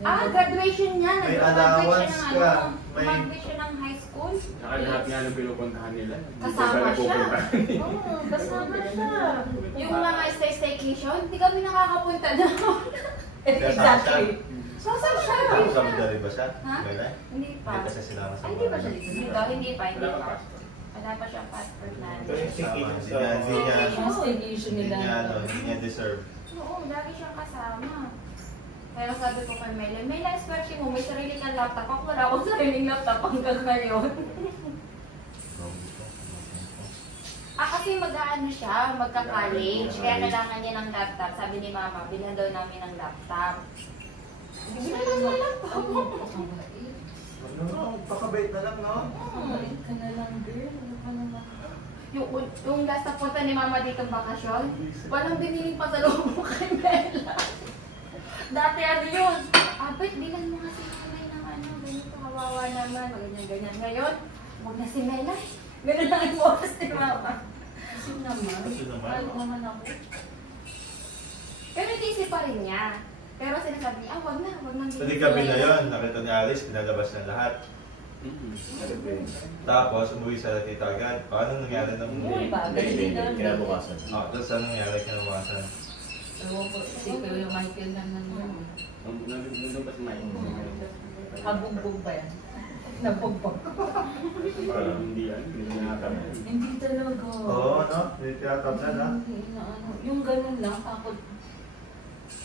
Graduation niya. May Nag-graduate allowance siya ng ka. ano, May- graduate siya ng high school. Saka lahat nga nung pinupuntahan nila. hindi Kasama pa siya. napupuntahan. Oo, kasama siya. Yung mga staycation, hindi kami nakakapunta doon. Exactly. Sasama siya. Kasama na rin ba siya? Ha? Wala? Hindi pa. Hindi kasi sinama sa Ay, hindi ba siya dito? Hindi pa. Wala pa passport. Wala pa siyang passport na. Pero yung Kasama. ticket Hindi niya, Yung staycation hindi nila. niya, hindi niya deserve. Oo, lagi siyang kasama. Pero sabi ko kay Mela, swerte mo, may sarili kang laptop. Ako wala akong sariling laptop hanggang ngayon. Kasi mag-aano siya, magka-college. Kaya kailangan niya ng laptop. Sabi ni Mama, bilhan daw namin ng laptop. Bilhan namin ng laptop. Ano, pakabait na lang, no? Mabait ka na lang, girl. Ano ka naman? Yung last na punta ni Mama dito bakasyon, walang biniling pasalubong kay Mela. Dati ano yun, abit, bilan mo nga si Mela ng ano, ganito, kawawa naman, ganyan-ganyan. Ngayon, huwag na si Mela. Ganun lang yung oras ni Mama. Kasi naman. Kasi naman. Mahal naman ako. Pero inisip pa rin niya. Pero sinasabi niya, wag na Sa di gabi na yun, nakita ni Alice, pinalabas na lahat. Tapos, umuwi sa tita agad. Paano nangyari ng Umuwi ba? Hindi, kinabukasan. Tapos ano nangyari kinabukasan? Ewan ko, si Kuya Michael naman yun. Nandun pa si Mike. Kabugbog ba yan? Nabugbog. Parang hindi yan. Hindi nakakami. Hindi talaga. Oo, no? Hindi tiyatap na, no? Hindi na ano. Yung ganun lang, takot.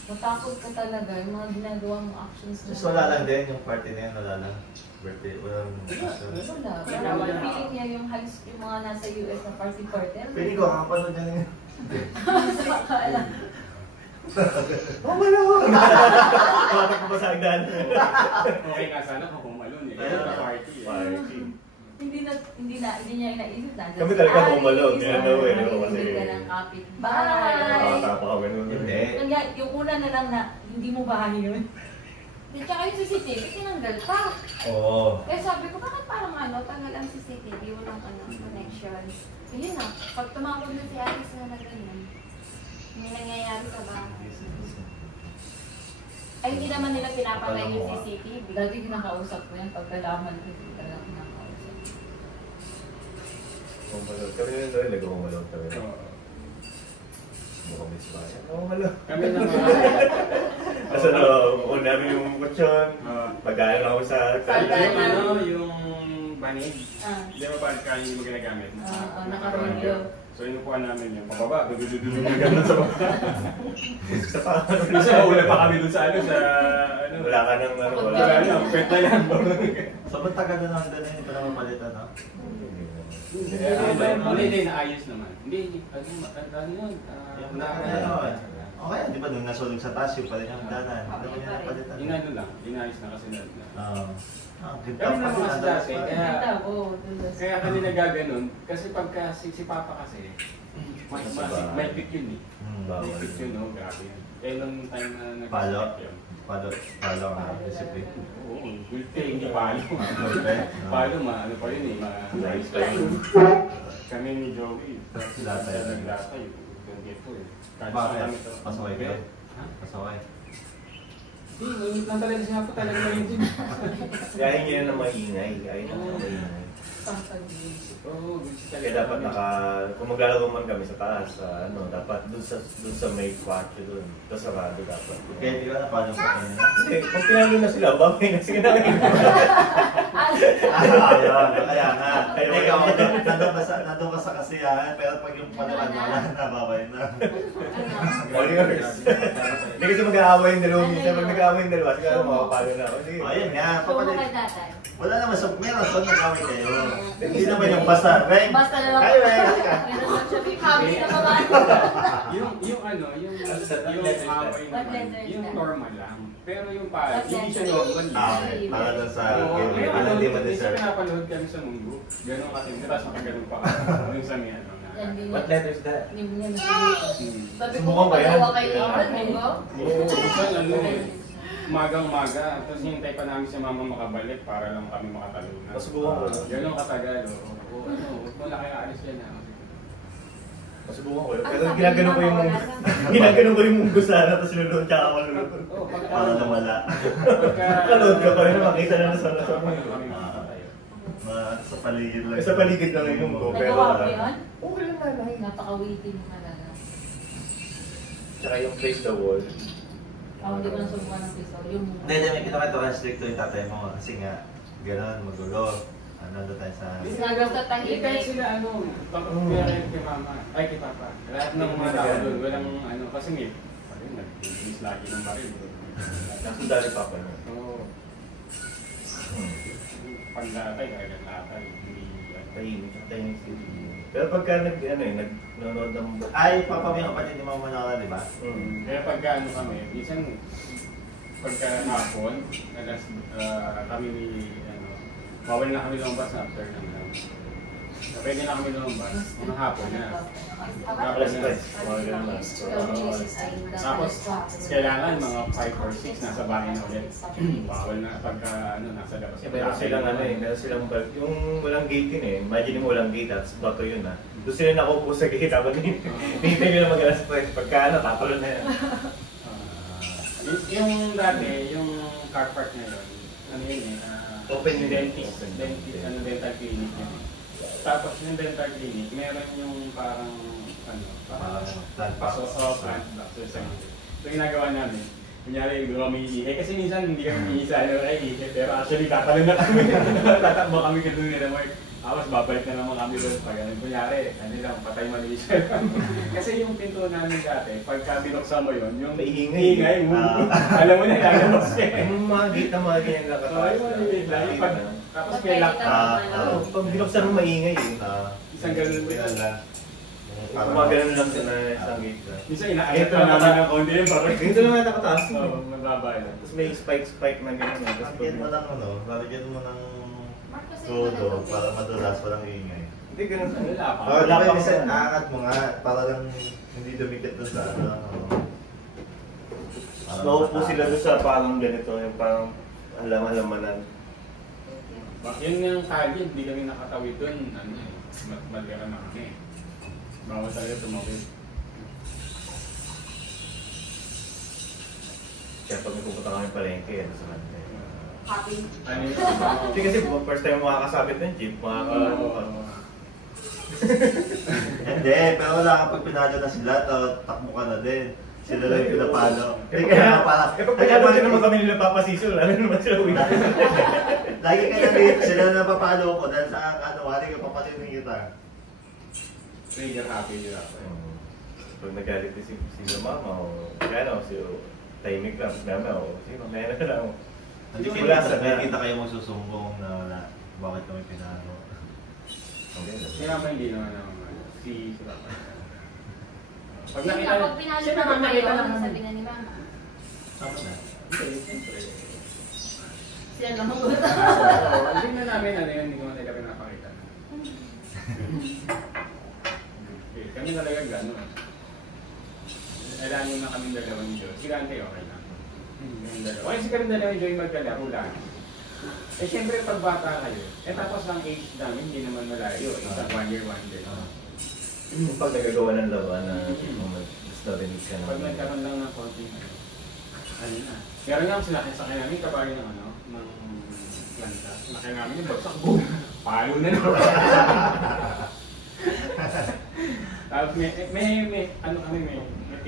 Matakot ka talaga, yung mga ginagawa mong actions. Just wala lang din, yung party na yan, wala lang. Birthday, walang Wala. Parang feeling niya yung high school, yung mga nasa US na party. Pili ko, kakapanood niya na yun. Sakala. Oh, malawag! Bakit mo sa agdan? Okay nga sana kung pumalun eh. Kaya na party eh. Party. Hindi niya inaisip na. Kami talaga pumalun. Yan daw eh. Kasi... Hindi ka ng kapit-bahay. Bata pa kami nun. Hindi. Kanya, yung una na lang na, hindi mo bahay yun. Di tsaka yung CCTV, tinanggal pa. Oo. Kaya sabi ko, bakit parang ano, tanggal ang CCTV, walang connection. Yun na, pag tumawag na si Alice na ganyan, may nangyayari sa bahay. Ay, hindi naman nila pinapatay yung CCTV. Dati kinakausap ko yan, pagkalaman ko, hindi ka lang kinakausap. Pumalun. Kami rin doon, nag-umalun kami. Mukhang miss ba yan? Umalun. Kami naman. Kasi na, una namin yung kutsyon. Pagkain ako sa... Yung ano, yung banig. Ah. Di ba pagka hindi mo ginagamit? Naka-radio. So inukuha namin yung pababa. Dududududu na gano'n sa baba. Sa pangalan. Kasi wala pa kami dun sa ano, sa ano. Wala ka nang ano, wala Wala ka na, pwet na lang. Sa ba't tagal na lang doon hindi pa naman palitan, no? Hindi, naayos naman. Hindi, ano yun? Yung ano, okay, di ba nung nasulog sa taas, yung pala yung hagdanan. Hindi naman niya napalitan. Inano lang, inayos na kasi na. Oo. Ganda Kami pa naman kasi dati, Kita ko, kaya kami nagaganon, kasi pagka si Papa kasi, may pick yun eh. May pick yun, no? Grabe yun. Eh, nung time na Palo? yun. Palo ang discipline. Oo, good thing, hindi palo. Palo, ano pa yun eh, ma-nice pa yun. Kami ni Joey, Lata yun. naglata yun. Ganito eh. Bakit? Pasaway kayo? Ha? Pasaway. Hindi, ngunit lang talaga siya po talaga na yun. Kaya hindi na maingay. Kaya na maingay. Oo, gusto talaga. Kaya dapat kung maglalaro man kami sa taas, dapat dun sa may kwarto dun. Tapos sarado dapat. Kaya di ba napalo pa kanina? Hindi, kung pinalo na sila, babay na sila namin. Ayun, kaya nga. Ikaw, nandun ka sa kasiyahan, pero pag yung panuan mo na, nababay na. Warriors. Hindi kasi mag-aaway yung dalawa minsan. Pag nag-aaway yung dalawa, siguro makapalo na ako. Sige. Ayun nga, So, papalit. kay tatay. Wala naman sa, meron sa nag-away kayo. Hindi naman yung basta, Reng. Basta na lang. Ay, Reng, ka. Meron lang siya habis na mga yung ano, yung amoy What naman, letter is yung that? normal lang. Pero yung pa, What hindi siya letter? normal. Okay, para doon sa Oo, kaya ano, hindi mo minsan deserve. pinapanood kami sa mundo. Ganun katindi, tapos makaganon pa kami. Yung sa may ano na. What letter is that? Hindi mo niya nasulit. Sabi ko, Subukan ba yan? pagawa kay Aaron, Munggo. Oo, minsan ano eh. Magang-maga, tapos hintay pa namin si mama makabalik para lang kami makatalunan. Masubukan ko. Ganun katagal, oo. Huwag mo lang kaya alis yan ha. Masubukan ko yun. Ang Pero sabi ginagano ni ko yung Mama, munggo. wala na. Ginagano ko yung munggo sana, tapos nilulod tsaka ako nilulod. Oo, pagka... Para nawala. Pagka... Kalood ka pa rin, makita na nasa nasa Kami makakatayo. sa paligid lang. Sa paligid lang yung munggo, pero Nagawa mo yun? okay lang na. Napaka-waiting mo talaga. Tsaka yung face the wall. Ako hindi ko na subukan ng piso. Yung Hindi, may kinakita ka strict yung tatay mo kasi nga, gano'n, magulo. Ano doon tayo sa... Sinagot sa tahimik. Kahit sila ano, kaya kay mama, ay kay papa. Lahat ng mga tao doon, walang ano, kasi may, ayun, nag-inis lagi ng baril. Ang dali pa pa na. Oo. Paglatay, kaya latay. Hindi, Tahimik. Pero pagka nanonood ng... Ay, papa mo yung kapatid ni mama na di ba? Kaya pagka ano kami, minsan, pagka hapon, kami ni, ano, bawal na kami lumabas after ng ano. Pwede na kami lumabas, mga hapon na. Alas 3. Mga ganun lang. Tapos, kailangan mga 5 or 6 nasa bahay na ulit. Bawal na pagka ano, nasa labas. Meron silang meron silang yung walang gate yun eh. Imagine mo walang gate at bato yun ha. Doon sila nakaupo sa gate tapos hinihintay nila mag-alas 3. Pagka tatalo na yan. Yung dati, yung car park na yun, ano yun eh, Open yun. dentist, dental clinic yun. Tapos yung dental clinic, meron yung parang, ano, Plant box. plant box. So ginagawa namin, kunyari yung kami iihi, kasi minsan hindi kami iisa ano ay iihi, pero actually tatalon na kami, tatakbo kami ka doon nila Mark. Tapos babalik na naman kami doon pag ano, kunyari, ano lang, patay Malaysia. Kasi yung pinto namin dati, pagka binuksan mo yun, yung Maingay. alam mo na ilalabas ka eh. Yung mga gate na mga ganyan lang So, yung maliit lang, yung tapos may lock. Pag binuksan mo maingay eh. Isang ganun din. Mga ganun lang sila isang gate na. Minsan inaayat pa namin ng konti yung parang. Dito naman nakataas. Oo, mababa lang. Tapos may spike na gano'n. Lalagyan mo ng ano, lalagyan mo ng Mark, kasi todo para madulas, walang ingay. Hindi ganun. Wala pa. Wala pa minsan, aangat mo nga, para lang hindi dumikit doon sa ano. Naupo sila doon sa parang ganito, yung parang alam-alamanan. Yun yung kalye, hindi kami nakatawid doon. Ano eh, malira na kami. Bawal talaga tumawid. Kaya pag nagpupunta kami palengke, ano sa kanila. Happy. Ano yun? Hindi kasi first time makakasabit ng jeep, Hindi, pero wala kapag pinalo na sila, takbo ka na din. Sila lang yung pinapalo. Hindi kaya parang... pag hindi naman kami nila papasisyo, lalo naman sila uwi. Lagi ka na dito, sila na napapalo ko dahil sa ano, wari ka papatinin kita. Trigger happy yun ako. Pag nagalit si mama o gano'n, si tahimik lang, mama o sino, meron na lang. Hindi Wala kita, sa nakikita kayo magsusumbong na bakit kami pinalo. Kaya naman hindi naman naman. Si Papa. Pag Yung nakita, kapag pinalo siyempre naman pag kayo, nakita ano naman. sabi na ni Mama? Tama na. Hindi, siyempre. Siya lang magulat. Oo, hindi na namin ano yun, hindi ko na kami napakita. Kami talaga gano'n. Alam na kaming dalawang Diyos. Si Dante okay lang. Kaming dalawa. Okay, si kaming dalawang Diyos magkalaro lang. Eh syempre pag bata kayo, tapos ang age namin, hindi naman malayo. Isa 1 year, 1 day. Pag nagagawa ng laban na gusto rinig ka Pag naman. nagkaroon lang ng konting ano na. Meron nga sinakay sa kanya namin kabayo ng ano, ng planta. Sinakay namin yung bagsak, boom! Palo na naman. Tapos may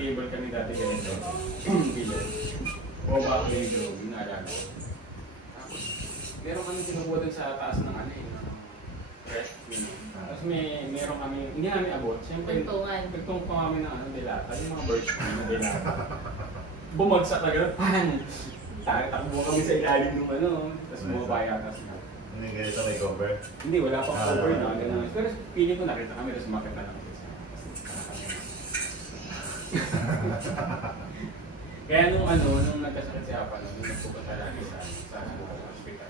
table kami dati ganito. Bilog. Boba kami dito, naalala ko. Tapos, meron kami sinubuha dun sa taas ng ano eh, ng rest. Tapos meron kami, hindi namin abot. Siyempre, Tuntungan. nagtungtong kami ng ano, dilata, yung mga birds na dilata. Bumagsak na gano'n, pan! Takbo kami sa ilalim ng ano, tapos bumabaya, tapos Hindi ganito may cover. Hindi, wala pang Ah, cover wala. na. Ganun. Pero pili ko nakita kami, tapos sumakit na lang kasi sa Kaya nung nagkasakit si Apa, nung nagpupunta lagi sa hospital.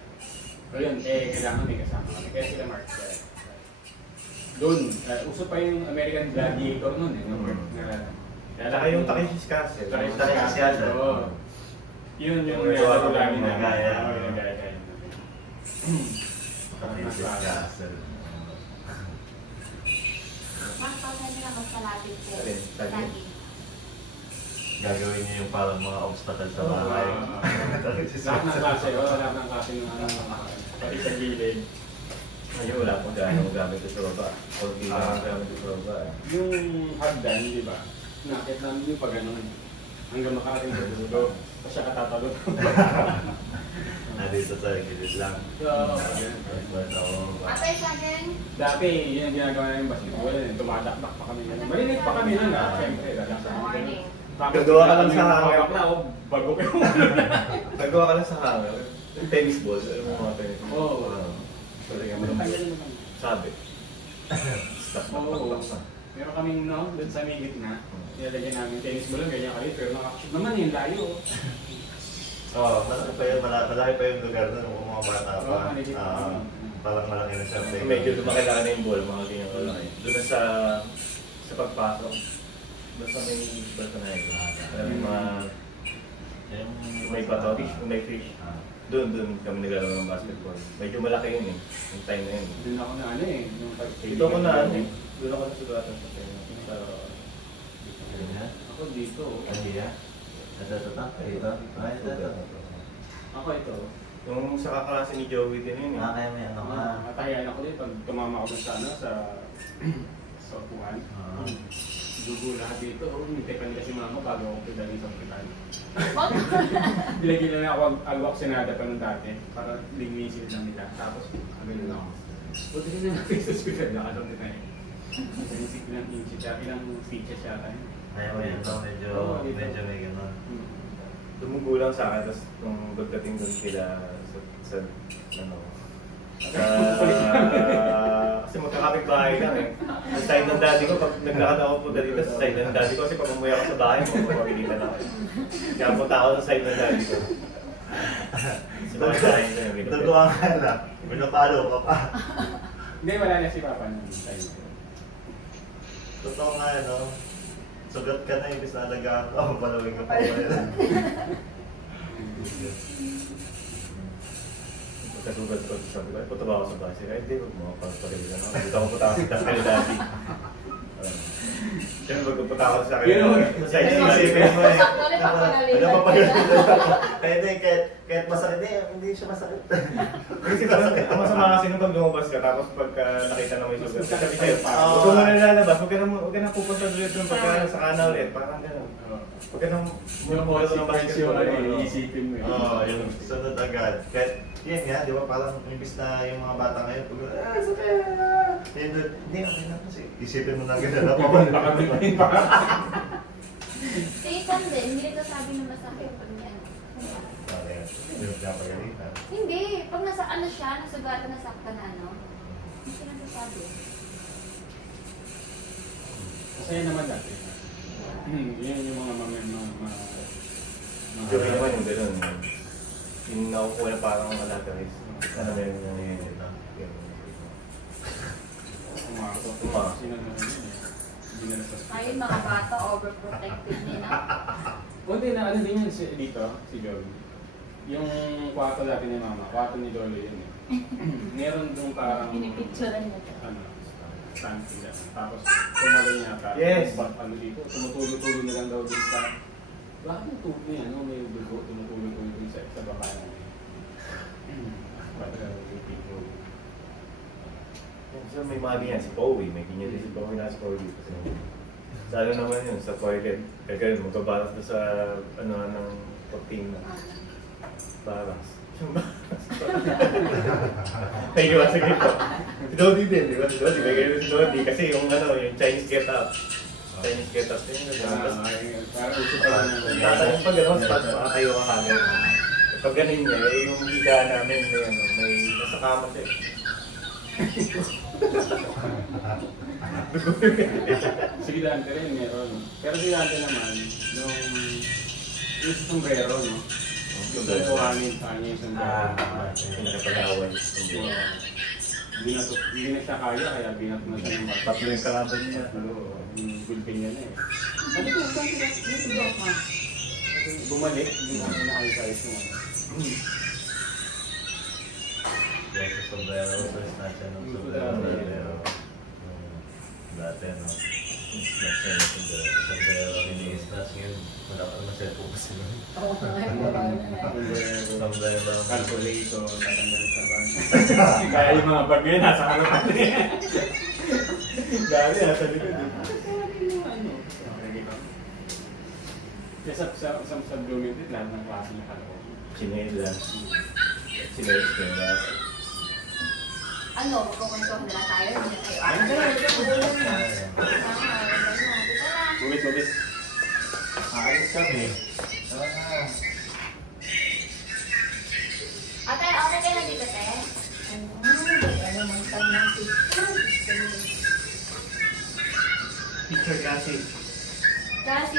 Pero yun, kailangan may kasama kami. Kaya sila Mark, doon, uso pa yung American Gladiator noon eh. Saka yung Takeshi's Castle. Takeshi's Castle. Oo. Yun yung Gumagawa nilaro kami namin ng gaya. Oo, yung gaya-gaya namin. Castle. Magpasan nila mas malapit po. Alin? Saging? Saging. Gagawin niyo yung parang mga obstacle sa bahay. Lahat ng klase, lahat ng klase ng pati sa gilid. Ngayon wala pong gano'ng gamit sa baba. O hindi lang gamit sa baba. Yung hagdan, di ba? Nakit namin yung pag ano, hanggang makarating sa dulo. Pa siya katatalo. Nandito sa gilid lang. Atay sa akin. Dati, yun ang ginagawa namin basketball. Tumadakdak pa kami. Malilit pa kami nun siyempre. Morning. Gagawa ka lang sa hangin. Na, bago kayo. Nagawa ka lang sa hangar. Yung tennis ball, alam mo mga tennis ball. Oo. Talaga mo naman. Sabi. Stop na Oo. pagbaksa. Meron kaming doon sa may gitna. Nilalagyan namin tennis ball lang, ganyan kalit. Pero nakakashoot naman yung layo. Oo, malaki pa yung lugar nun kung mga bata pa. Oo, maligit pa. Parang malaki na siya. Medyo lumaki lang na yung ball, mga ganyan kalaki. Doon na sa pagpasok. Doon sa may bata na ito. Alam mo mga may pato, may fish. Doon kami naglalaro ng basketball. Medyo malaki yun eh. Yung time na yun. Doon ako na ano eh. Dito ako na ano eh. Doon ako nasugatan sa time. Ako dito. Kaya? Ito. Ako ito. Yung sa kaklase ni Joey din yun eh. Kaya may ano ka. Matahiyan ako din pag tumama ako sa sa upuan. Dugo lahat dito. Hintay pa nila si mama bago ako pidaling sa hospital. Bilagyan lang ako agwaksinada pa nung dati para linisin lang nila. Tapos kami lang ako. Buti rin na natin sa hospital na alam nila eh. Ilang stitches yata yun. Kaya may ano, medyo may gano'n. Tumugo lang sa akin, tapos nung pagdating doon sila sa ano, kasi magkakapit bahay lang eh. Sa side ng daddy ko, pag naglakad ako punta dito, sa side ng daddy ko, kasi pag umuwi ako sa bahay, makikita na ako. Kaya punta ako sa side ng daddy ko. Kasi mga bahay na yung Tutuwa ka na. Pinapalo ka pa. Hindi, wala na si Papa nung time. Totoo nga no. Sugat ka na ibis na alagaan ko. Palawin ka pa ulit. Pagkasugat ko, sabi ko, punta ba ako sa bahay? Ay, hindi, huwag mo ako pagpapalitan ako. Dito ako punta ako sa kay daddy. Siyempre, magpunta ako sa akin. Sa isipin mo eh. Sakto ulit papagalitan. Ano pa pagalitan? Kahit masakit hindi siya masakit. Kasi ang masama kasi nung pag lumabas ka, tapos pagka nakita na may sugat, sabi sa'yo, Oo. huwag ka muna lalabas, huwag ka na pupunta ulit doon pagka sa kana ulit, parang gano'n. Huwag ka na Yung muna ng basketball. iisipin mo eh. Oo, yung sunod agad. Kahit yan nga, di ba parang imbis na yung mga bata ngayon, pag sakit! Hindi, okay na kasi isipin mo na agad na Nakabigay pa. Si Ethan din, hindi ito sabi na masakit pag yan. Okay, yung pinapagalitan. Hindi, pag nasa ano siya, nasugatan na sakta na ano, hindi siya nasasabi. Masaya naman dati. Yan yung mga Joey naman yung gano'n. Yung nakukuha na parang malaga guys. Ano na yung nangyayari ito? Umakot. Sino naman yun eh. Hindi na nasa Ayun, mga bata, overprotective nila. Hindi na ano din yun dito, si Joey. Yung kwarto dati ni Mama, kwarto ni Lolo yun eh. Meron doon parang Pinipicturean niya ito. ano, stand sila. Tapos tumalo niya ka. Yes. Ano dito, tumutulo-tulo na lang daw dun sa... Bakit yung tubig niya, no? May dugo, tumutulo-tulo dun sa baba na So may mali yan, si Powie. May ganyan din si Powie na si Powie. Kasi sa ano naman yun, sa toilet. Kaya ganun, magbabaras na sa ano ng protein na. Baras. Yung baras. Ay, iwas sa gito. Si Dodi din, di ba? Si Dodi, may ganyan si Dodi. Kasi yung ano, yung Chinese get-up. Chinese get-up din yun. Parang uso pa lang. Tatanong pag gano'n, makatayo ka kagad. Pag ganun niya, yung higa namin, may nasa kama siya. Si Dante rin meron. Pero si Dante naman, yung sa sombrero, no? Yung kukuhanin sa kanya yung sombrero. Pinakapag-away. Hindi na siya kaya, kaya binato na siya ng bata. Tatlo yung kalaban niya. Yung gulpin niya na eh. Sabi ko, saan sila? Dito ba ka? Bumalik, hindi na nakayos yung ano. Yan sa sombrero, first na siya ng sombrero. Dati, no? Snatch niya ng sombrero. Ini-snatch ngayon. Wala ka naman cellphone kasi nun. Oo, ngayon mo ba? Sombrero. Calculator, tatanggal sa bag. Kaya yung mga bag ngayon, nasa harapan niya. Dati, nasa likod. Kaya sa Bloomington, lahat ng klase na kaloob. Chinelas. Chinelas ko na. Ano, magkukwentuhan na lang tayo. Hindi na tayo. Mabit. Ayos kami. Ate, okay kayo na dito, te? Ano man sa mga Picture kasi. Kasi